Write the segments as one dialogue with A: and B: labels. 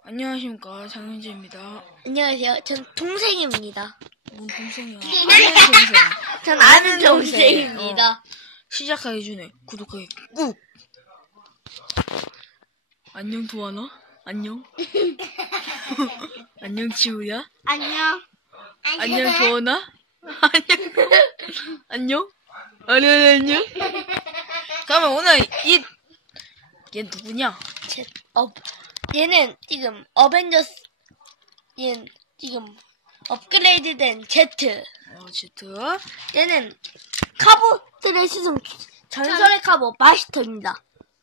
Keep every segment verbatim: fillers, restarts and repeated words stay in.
A: 안녕하십니까, 장윤지입니다.
B: 안녕하세요. 전 동생입니다.
A: 뭔 동생이야? 아는 동생.
B: 전 아는 동생입니다.
A: 어. 시작하기 전에 구독하기 꾹! 안녕, 도하나? 안녕? 안녕, 지우야?
B: 안녕.
A: 안녕, 도하나? 안녕? 안녕? 안녕, 안녕? 그러면 오늘 이, 얘 누구냐?
B: 제, 어, 얘는 지금 어벤져스, 얘는 지금 업그레이드된 제트.
A: 어, 제트.
B: 얘는 카보들의 시즌 전설의 카보 마스터입니다.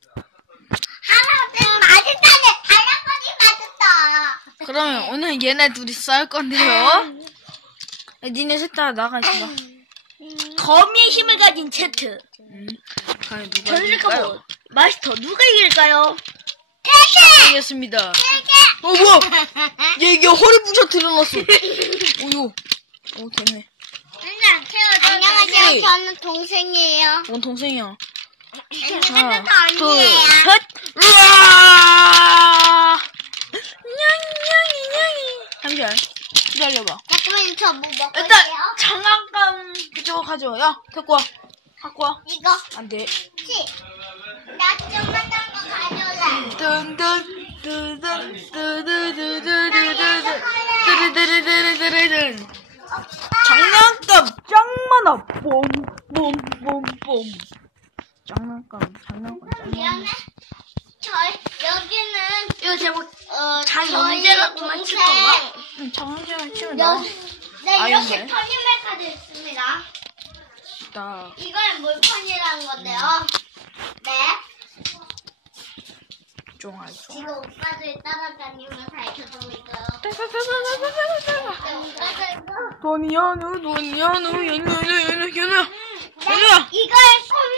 C: 할아버지 맞았다네. 할아버지 맞았다.
A: 그러면 오늘 얘네 둘이 싸울 건데요. 니네 셋 다 나가 있어.
B: 거미의 힘을 가진 제트.
A: 음, 과연 누가
B: 전설의
A: 이길까요?
B: 카보 마스터 누가 이길까요?
A: 알겠습니다. 어, 뭐야? 얘, 이게 허리 부셔뜨려놨어. 오요. 오, 됐네.
C: 안녕하세요.
A: 네.
C: 저는 동생이에요.
A: 뭔 동생이야?
C: 안녕하세요.
A: 하나,
C: 저
A: 둘,
C: 언니예요.
A: 셋. 으아! 냥이, 냥이, 냥이. 잠시만. 기다려봐.
C: 잠깐만 저 뭐 먹을게요.
A: 일단, 장난감 그쪽으로 가져. 야, 갖고 와. 갖고 와.
C: 이거
A: 안 돼.
C: 치. 나 좀만 더 가져올래.
A: 뜬뜬, 뜨든, 뜨드드드드드드. 뜨르드르드르드르드. 장난감 짱 많아. 뽐뽐뽐뽐. 장난감, 장난감, 짱 많아.
C: 미안해. 저 여기는
B: 이거 제목
C: 어
B: 장
C: 저희
B: 언제라도 맞출 건가?
A: 응, 장난감 치면
C: 여,
A: 나와.
C: 네
A: 아이언맨.
C: 이렇게 편의점 카드 있습니다.
A: 나.
C: 이건 물편이라는 건데요. 네.
A: 쫑 알죠.
C: 지금 오빠들 따라다니면서 알려주고 있어요.
A: 돈이야, 너, 돈이야, 너, 얘는, 얘는, 얘는, 얘는.
C: 네, 이걸